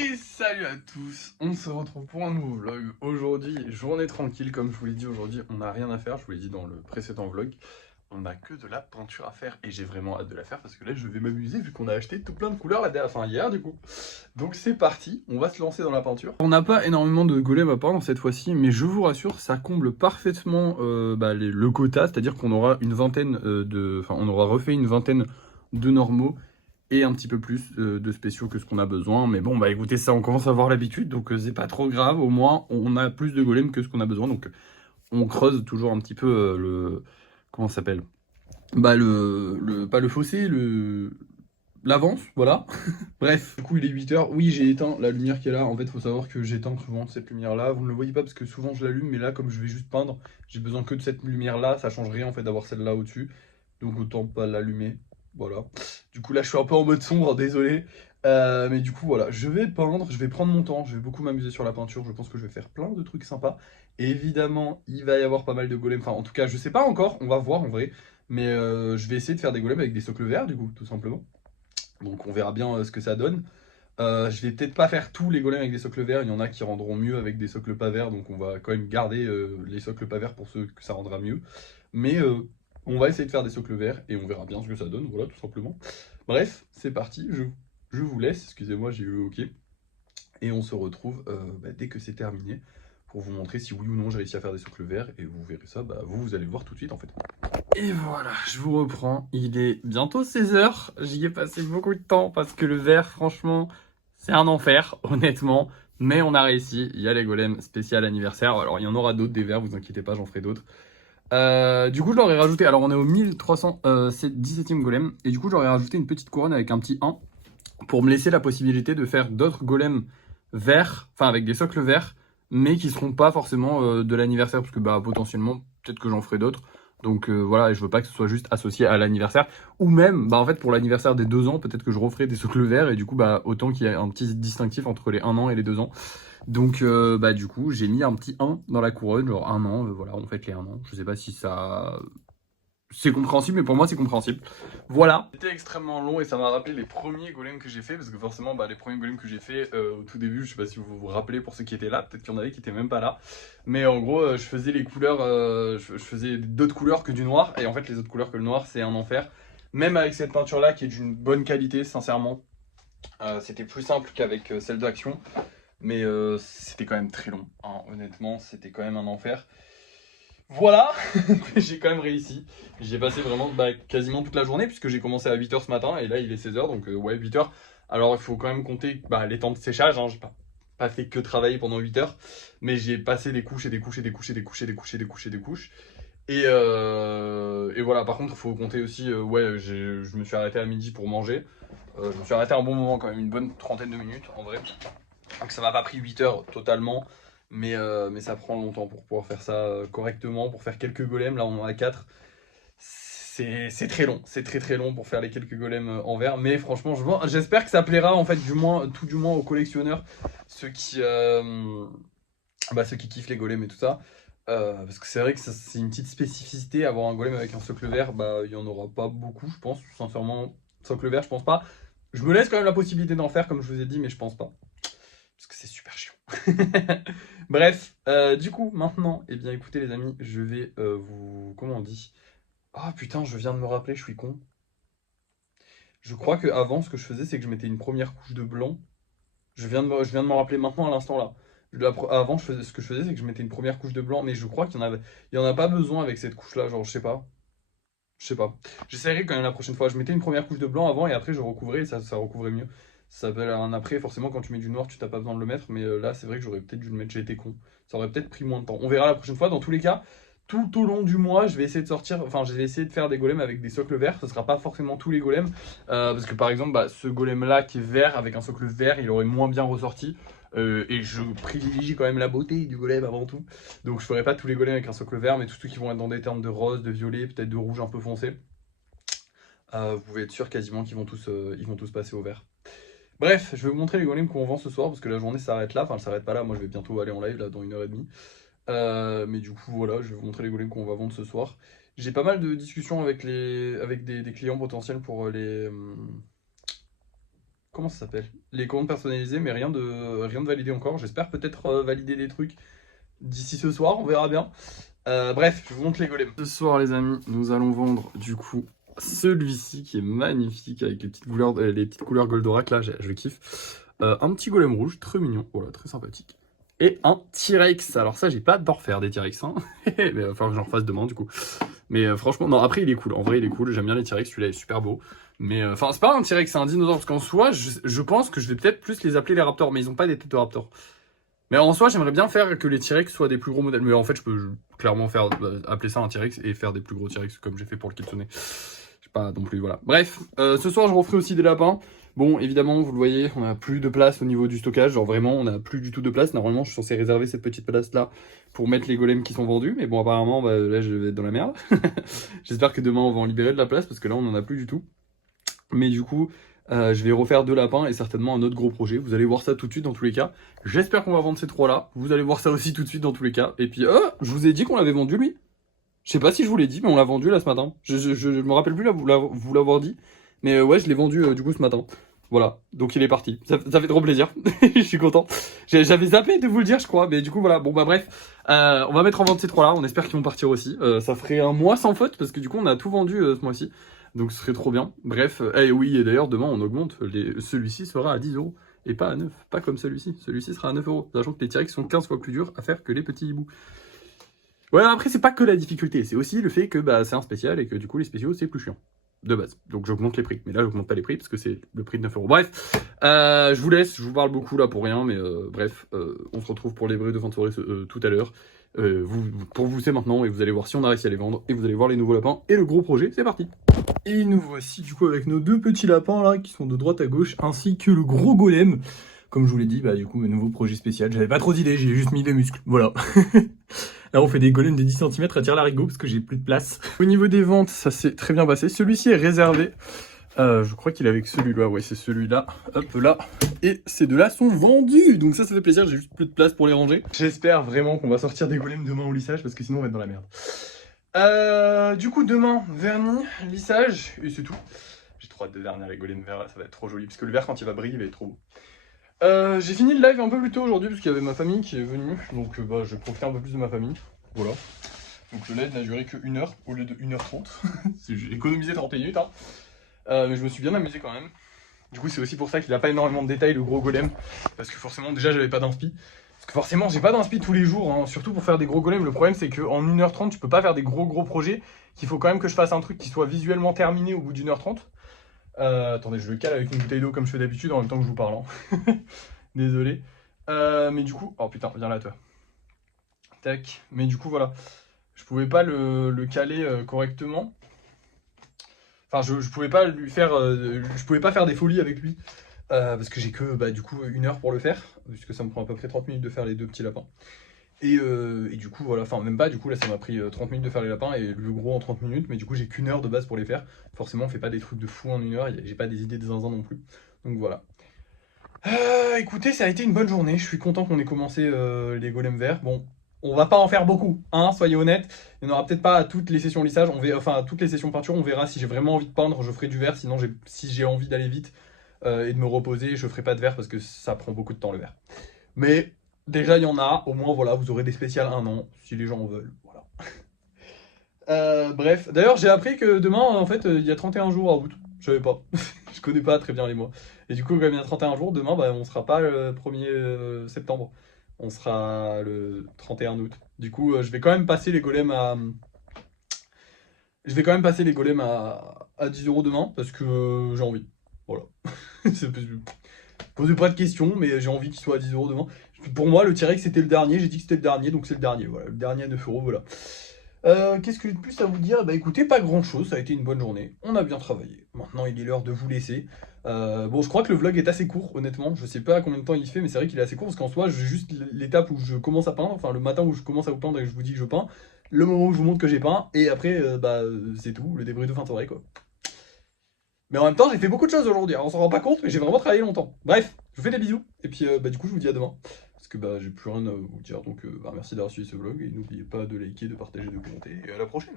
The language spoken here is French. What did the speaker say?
Et salut à tous, on se retrouve pour un nouveau vlog. Aujourd'hui, journée tranquille, comme je vous l'ai dit aujourd'hui, on n'a rien à faire, je vous l'ai dit dans le précédent vlog. On n'a que de la peinture à faire et j'ai vraiment hâte de la faire parce que là je vais m'amuser vu qu'on a acheté tout plein de couleurs hier du coup. Donc c'est parti, on va se lancer dans la peinture. On n'a pas énormément de golems à peindre cette fois-ci, mais je vous rassure, ça comble parfaitement le quota, c'est-à-dire qu'on aura une vingtaine on aura refait une vingtaine de normaux et un petit peu plus de spéciaux que ce qu'on a besoin. Mais bon, bah écoutez, ça on commence à avoir l'habitude, donc c'est pas trop grave. Au moins, on a plus de golems que ce qu'on a besoin, donc on creuse toujours un petit peu le... Comment ça s'appelle? Bah pas le fossé, l'avance, voilà. Bref, du coup il est 8 h. Oui, j'ai éteint la lumière qui est là. En fait, il faut savoir que j'éteins souvent cette lumière-là. Vous ne le voyez pas parce que souvent je l'allume, mais là, comme je vais juste peindre, j'ai besoin que de cette lumière-là. Ça change rien en fait d'avoir celle-là au-dessus. Donc autant pas l'allumer. Voilà. Du coup là, je suis un peu en mode sombre, désolé. Mais du coup, voilà, je vais peindre, je vais prendre mon temps, je vais beaucoup m'amuser sur la peinture. Je pense que je vais faire plein de trucs sympas. Et évidemment, il va y avoir pas mal de golems. Enfin, en tout cas, je sais pas encore, on va voir en vrai. Mais je vais essayer de faire des golems avec des socles verts, du coup, tout simplement. Donc on verra bien ce que ça donne. Je vais peut-être pas faire tous les golems avec des socles verts, il y en a qui rendront mieux avec des socles pas verts, donc on va quand même garder les socles pas verts pour ceux que ça rendra mieux. Mais on va essayer de faire des socles verts et on verra bien ce que ça donne, voilà, tout simplement. Bref, c'est parti, je vous laisse, excusez-moi, j'ai eu le OK. Et on se retrouve dès que c'est terminé pour vous montrer si oui ou non j'ai réussi à faire des socles verts, et vous verrez ça, vous allez le voir tout de suite en fait. Et voilà, je vous reprends, il est bientôt 16 h, j'y ai passé beaucoup de temps parce que le vert, franchement, c'est un enfer, honnêtement, mais on a réussi, il y a les golems spécial anniversaire, alors il y en aura d'autres des verts, vous inquiétez pas, j'en ferai d'autres. Du coup, je leur ai rajouté, alors on est au 1317e golem, et du coup, je leur ai rajouté une petite couronne avec un petit 1, pour me laisser la possibilité de faire d'autres golems verts, enfin avec des socles verts, mais qui seront pas forcément de l'anniversaire, parce que potentiellement, peut-être que j'en ferai d'autres. Donc voilà, et je veux pas que ce soit juste associé à l'anniversaire. Ou même, en fait, pour l'anniversaire des 2 ans, peut-être que je referai des socles verts, et du coup, autant qu'il y ait un petit distinctif entre les 1 an et les 2 ans. Donc du coup, j'ai mis un petit 1 dans la couronne, genre 1 an, voilà, on fête les 1 an. Je sais pas si ça... C'est compréhensible, mais pour moi c'est compréhensible. Voilà. C'était extrêmement long et ça m'a rappelé les premiers golems que j'ai fait, parce que forcément les premiers golems que j'ai fait au tout début, je sais pas si vous vous rappelez pour ceux qui étaient là, peut-être qu'il y en avait qui étaient même pas là, mais en gros je faisais les couleurs, je faisais d'autres couleurs que du noir, et en fait les autres couleurs que le noir c'est un enfer. Même avec cette peinture là qui est d'une bonne qualité, sincèrement, c'était plus simple qu'avec celle d'Action, mais c'était quand même très long, hein. Honnêtement c'était quand même un enfer. Voilà, j'ai quand même réussi. J'ai passé vraiment quasiment toute la journée, puisque j'ai commencé à 8 h ce matin et là il est 16 h, donc ouais, 8 h. Alors il faut quand même compter les temps de séchage, hein. J'ai pas fait que travailler pendant 8 h, mais j'ai passé des couches et des couches et des couches et des couches et des couches et des couches et des couches. Et voilà, par contre il faut compter aussi, je me suis arrêté à midi pour manger. Je me suis arrêté un bon moment quand même, une bonne trentaine de minutes en vrai. Donc ça m'a pas pris 8 h totalement, mais ça prend longtemps pour pouvoir faire ça correctement, pour faire quelques golems. Là on en a 4. C'est très long, c'est très très long pour faire les quelques golems en verre, mais franchement j'espère que ça plaira en fait, tout du moins aux collectionneurs, ceux ceux qui kiffent les golems et tout ça. Parce que c'est vrai que c'est une petite spécificité, avoir un golem avec un socle vert, il y en aura pas beaucoup je pense, sincèrement. Socle vert je pense pas. Je me laisse quand même la possibilité d'en faire comme je vous ai dit, mais je pense pas. Parce que c'est super chiant. Bref, du coup, maintenant, eh bien écoutez les amis, je vais vous... Comment on dit? Ah putain, je viens de me rappeler, je suis con. Je crois que avant, ce que je faisais, c'est que je mettais une première couche de blanc. Je viens de me rappeler maintenant à l'instant là. Avant, ce que je faisais, c'est que je mettais une première couche de blanc, mais je crois il y en a pas besoin avec cette couche-là, genre je sais pas. Je sais pas. J'essaierai quand même la prochaine fois. Je mettais une première couche de blanc avant et après je recouvrais et ça recouvrait mieux. Ça s'appelle un après. Forcément, quand tu mets du noir, tu n'as pas besoin de le mettre. Mais là, c'est vrai que j'aurais peut-être dû le mettre. J'ai été con. Ça aurait peut-être pris moins de temps. On verra la prochaine fois. Dans tous les cas, tout au long du mois, je vais essayer de sortir. Enfin, je vais essayer de faire des golems avec des socles verts. Ce sera pas forcément tous les golems. Parce que par exemple, ce golem là qui est vert avec un socle vert, il aurait moins bien ressorti. Et je privilégie quand même la beauté du golem avant tout. Donc je ferai pas tous les golems avec un socle vert, mais tous ceux qui vont être dans des teintes de rose, de violet, peut-être de rouge un peu foncé. Vous pouvez être sûr quasiment ils vont tous passer au vert. Bref, je vais vous montrer les golems qu'on vend ce soir, parce que la journée s'arrête là, enfin elle s'arrête pas là, moi je vais bientôt aller en live là dans 1 h 30. Mais du coup voilà, je vais vous montrer les golems qu'on va vendre ce soir. J'ai pas mal de discussions avec des clients potentiels pour comment ça s'appelle? Les commandes personnalisées, mais rien de validé encore. J'espère peut-être valider des trucs d'ici ce soir, on verra bien. Bref, je vous montre les golems. Ce soir, les amis, nous allons vendre du coup celui-ci qui est magnifique avec les petites couleurs Goldorak. Là, je kiffe. Un petit golem rouge, très mignon, voilà, très sympathique. Et un T-Rex. Alors ça, j'ai pas d'en refaire des T-Rex, hein. Mais il va falloir que j'en refasse demain du coup. Mais franchement, non, après il est cool. En vrai, il est cool. J'aime bien les T-Rex. Celui-là est super beau. Mais enfin, c'est pas un T-Rex, c'est un dinosaure. Parce qu'en soi, je pense que je vais peut-être plus les appeler les Raptors. Mais ils ont pas des têtes de Raptors. Mais en soi, j'aimerais bien faire que les T-Rex soient des plus gros modèles. Mais en fait, je peux clairement faire appeler ça un T-Rex et faire des plus gros T-Rex comme j'ai fait pour le Kitsune. Je sais pas non plus, voilà. Bref, ce soir, je referai aussi des lapins. Bon, évidemment, vous le voyez, on n'a plus de place au niveau du stockage. Genre vraiment, on n'a plus du tout de place. Normalement, je suis censé réserver cette petite place-là pour mettre les golems qui sont vendus. Mais bon, apparemment, bah, là, je vais être dans la merde. J'espère que demain, on va en libérer de la place parce que là, on n'en a plus du tout. Mais du coup, je vais refaire 2 lapins et certainement un autre gros projet. Vous allez voir ça tout de suite dans tous les cas. J'espère qu'on va vendre ces 3-là. Vous allez voir ça aussi tout de suite dans tous les cas. Et puis, je vous ai dit qu'on l'avait vendu, lui. Je sais pas si je vous l'ai dit, mais on l'a vendu là ce matin. Je me rappelle plus là, vous l'avoir dit. Mais ouais, je l'ai vendu du coup ce matin. Voilà, donc il est parti. Ça fait trop plaisir. Je suis content. J'avais zappé de vous le dire, je crois. Mais du coup, voilà. Bon, bah bref. On va mettre en vente ces 3-là. On espère qu'ils vont partir aussi. Ça ferait un mois sans faute parce que du coup, on a tout vendu ce mois-ci. Donc ce serait trop bien. Bref. Et oui, et d'ailleurs, demain, on augmente. Celui-ci sera à 10 € et pas à 9. Pas comme celui-ci. Celui-ci sera à 9 €. Sachant que les T-Rex sont 15 fois plus durs à faire que les petits hiboux. Ouais, après, c'est pas que la difficulté. C'est aussi le fait que bah, c'est un spécial et que du coup, les spéciaux, c'est plus chiant. De base. Donc j'augmente les prix. Mais là, j'augmente pas les prix parce que c'est le prix de 9 €. Bref, je vous laisse. Je vous parle beaucoup là pour rien. Mais bref, on se retrouve pour les bruits de fin de soirée tout à l'heure. Pour vous, c'est maintenant. Et vous allez voir si on a réussi à les vendre. Et vous allez voir les nouveaux lapins et le gros projet. C'est parti. Et nous voici du coup avec nos 2 petits lapins là qui sont de droite à gauche. Ainsi que le gros golem. Comme je vous l'ai dit, bah du coup, mes nouveaux projets spéciaux. J'avais pas trop d'idées. J'ai juste mis des muscles. Voilà. Là, on fait des golems de 10 cm à tire-larigot parce que j'ai plus de place. Au niveau des ventes, ça s'est très bien passé. Celui-ci est réservé. Je crois qu'il est avec celui-là. Ouais, c'est celui-là. Hop là. Et ces 2-là sont vendus. Donc ça fait plaisir. J'ai juste plus de place pour les ranger. J'espère vraiment qu'on va sortir des golems demain au lissage parce que sinon on va être dans la merde. Du coup, demain, vernis, lissage. Et c'est tout. J'ai trop hâte de vernir les golems verts. Là, ça va être trop joli. Parce que le vert, quand il va briller, il va être trop beau. J'ai fini le live un peu plus tôt aujourd'hui parce qu'il y avait ma famille qui est venue, donc bah, je vais profiter un peu plus de ma famille, voilà. Donc le live n'a duré que 1 heure au lieu de 1h30, j'ai économisé 31 minutes, hein. Mais je me suis bien amusé quand même. Du coup c'est aussi pour ça qu'il n'a pas énormément de détails le gros golem, parce que forcément déjà j'avais pas d'inspi. Parce que forcément j'ai pas d'inspi tous les jours, hein. Surtout pour faire des gros golems. Le problème c'est qu'en 1h30 tu peux pas faire des gros projets, qu'il faut quand même que je fasse un truc qui soit visuellement terminé au bout d'1h30. Attendez, je le cale avec une bouteille d'eau comme je fais d'habitude en même temps que je vous parle. Hein. Désolé. Mais du coup... Oh putain, viens là toi. Tac. Mais du coup, voilà. Je pouvais pas le caler correctement. Enfin, je pouvais pas lui faire... je pouvais pas faire des folies avec lui. Parce que j'ai que, bah, du coup, 1 heure pour le faire. Puisque ça me prend à peu près 30 minutes de faire les 2 petits lapins. Et du coup, voilà, enfin même pas, du coup là ça m'a pris 30 minutes de faire les lapins et le gros en 30 minutes, mais du coup j'ai qu'1 heure de base pour les faire. Forcément on fait pas des trucs de fou en 1 heure, j'ai pas des idées de zinzin non plus. Donc voilà. Écoutez, ça a été une bonne journée, je suis content qu'on ait commencé les golems verts. Bon, on va pas en faire beaucoup, hein, soyez honnêtes. Il n'y en aura peut-être pas à toutes les sessions lissage, enfin à toutes les sessions peinture, on verra. Si j'ai vraiment envie de peindre, je ferai du vert, sinon si j'ai envie d'aller vite et de me reposer, je ferai pas de vert parce que ça prend beaucoup de temps le vert. Mais... déjà, il y en a, au moins, voilà, vous aurez des spéciales 1 an, si les gens en veulent, voilà. Bref, d'ailleurs, j'ai appris que demain, en fait, il y a 31 jours à août. Je savais pas, je connais pas très bien les mois. Et du coup, comme il y a 31 jours, demain, bah, on sera pas le 1er septembre. On sera le 31 août. Du coup, je vais quand même passer les golems à... Je vais quand même passer les golems à 10 € demain, parce que j'ai envie. Voilà. Posez pas de questions, mais j'ai envie qu'il soit à 10 € demain. Pour moi, le T-Rex c'était le dernier, j'ai dit que c'était le dernier, donc c'est le dernier. Voilà, le dernier à 9 €, voilà. Qu'est-ce que j'ai de plus à vous dire? Bah écoutez, pas grand chose, ça a été une bonne journée. On a bien travaillé. Maintenant, il est l'heure de vous laisser. Bon, je crois que le vlog est assez court, honnêtement. Je sais pas à combien de temps il fait, mais c'est vrai qu'il est assez court parce qu'en soi, j'ai juste l'étape où je commence à peindre, enfin le matin où je commence à vous peindre et que je vous dis que je peins, le moment où je vous montre que j'ai peint, et après, c'est tout, le débrief de fin de soirée, quoi. Mais en même temps, j'ai fait beaucoup de choses aujourd'hui. Alors, on s'en rend pas compte, mais j'ai vraiment travaillé longtemps. Bref, je vous fais des bisous. Et puis, du coup, je vous dis à demain. Parce que j'ai plus rien à vous dire. Donc, merci d'avoir suivi ce vlog. Et n'oubliez pas de liker, de partager, de commenter. Et à la prochaine.